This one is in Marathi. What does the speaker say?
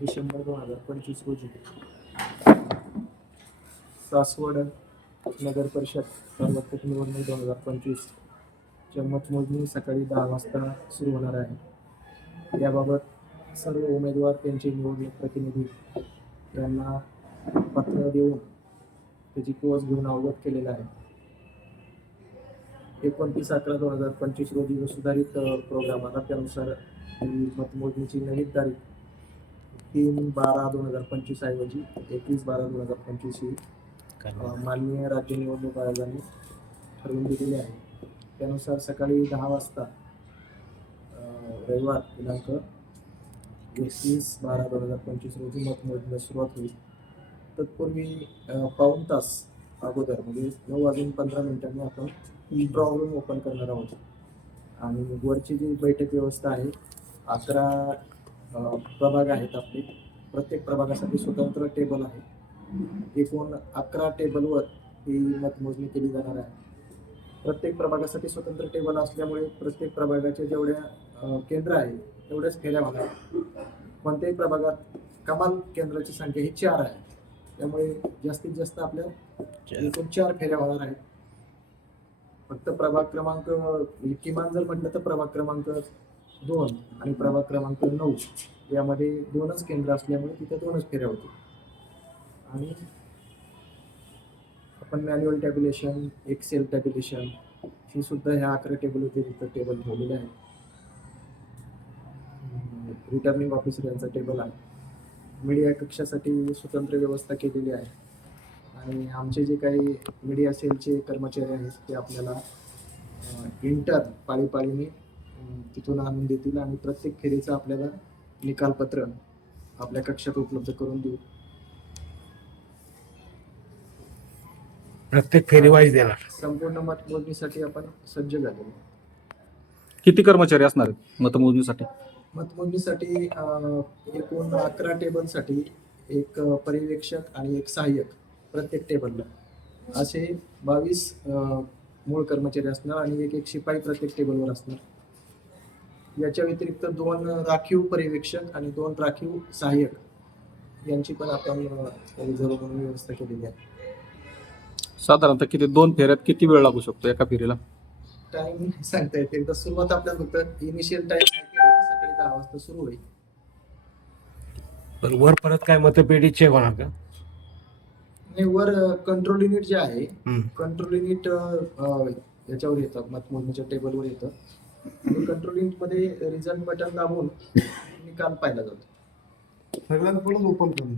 डिसेंबर दोन हजार पंचवीस रोजी. सासवड नगर परिषद सार्वत्रिक निवडणूक दोन हजार पंचवीस च्या मतमोजणी सकाळी दहा वाजता सुरू होणार आहे. याबाबत सर्व उमेदवार त्यांचे निवडणूक प्रतिनिधी यांना पत्र देऊन त्याची पोच घेऊन अवगत केलेला आहे. एकोणतीस अकरा दोन हजार पंचवीस रोजी सुधारित प्रोग्राम आला त्यानुसार ही मतमोजणीची नवीन तारीख तीन बारा दोन हजार पंचवीस ऐवजी एकवीस बारा दोन हजार पंचवीस ही माननीय राज्य निवडणूक आयोगाने ठरवून दिलेली आहे. त्यानुसार सकाळी दहा वाजता रविवार दिनांक एकवीस बारा दोन हजार पंचवीस रोजी मतमोजणीला सुरुवात होईल. तत्पूर्वी पाऊण तास अगोदर म्हणजे नऊ वाजून पंधरा मिनिटांनी आपण ड्रॉ रूम ओपन करणार आहोत. आणि वरची जी बैठक व्यवस्था आहे अकरा प्रभाग आहेत आपले. प्रत्येक प्रभागासाठी स्वतंत्र टेबल आहे. एकूण अकरा टेबलवर ही मतमोजणी केली जाणार आहे. प्रत्येक प्रभागासाठी स्वतंत्र टेबल असल्यामुळे प्रत्येक प्रभागाच्या जेवढ्या केंद्र आहे तेवढ्याच फेऱ्या होणार कोणत्याही प्रभागात कमाल केंद्राची संख्या ही चार आहे. त्यामुळे जास्तीत जास्त आपल्या एकूण चार फेऱ्या होणार आहेत. फक्त प्रभाग क्रमांक म्हणजे किमान जर म्हटलं तर प्रभाग क्रमांक दोन आणि प्रभाग क्रमांक नऊ यामध्ये दोनच केंद्र असल्यामुळे तिथे दोनच फेऱ्या होतील. आणि आपण मॅन्युअल टॅब्युलेशन एक्सेल टॅब्युलेशन ही सुद्धा ह्या अकरा टेबल होते तिथं टेबल ठेवलेले आहे रिटर्निंग ऑफिसर यांचा टेबल आहे. मीडिया कक्षासाठी स्वतंत्र व्यवस्था केलेली आहे. आणि आमचे जे काही मीडिया सेलचे कर्मचारी आहेत ते आपल्याला इंटर्न पाळीपाळीने तिथून आणून देतील आणि प्रत्येक फेरीचं आपल्याला निकालपत्र आपल्या कक्षात उपलब्ध करून देऊ. प्रत्येक फेरी वाईज देणार. संपूर्ण मतमोजणीसाठी आपण सज्ज झालेलो किती कर्मचारी असणार आहेत मतमोजणीसाठी? मतमोजणीसाठी एकूण अकरा टेबलसाठी एक पर्यवेक्षक आणि एक सहाय्यक प्रत्येक टेबलला. असे बावीस मूळ कर्मचारी असणार आणि एक एक शिपाई प्रत्येक टेबलवर असणार. याच्या व्यतिरिक्त दोन राखीव पर्यवेक्षक आणि दोन राखीव सहाय्यक यांची पण आपण अं, रिझर्व्ह म्हणून व्यवस्था केलेली आहे. साधारणतः किती दोन फेऱ्यात किती वेळ लागू शकतो एका फेरीला? टाइम सांगता येते एकदा सुरुवात आपल्याला फक्त इनिशियल टाइम दहा वाजता सुरू होईल. पण वर परत काय मतपेढी चेक होणार का? आणि वर कंट्रोल युनिट जे आहे हम्म. कंट्रोल युनिट याच्यावर येतं मतमोजणीच्या टेबलवर येतं. आणि कंट्रोल युनिटमध्ये रिझल्ट बटन दाबून निकाल पाहिला जातो. सगळ्यांकडून ओपन करून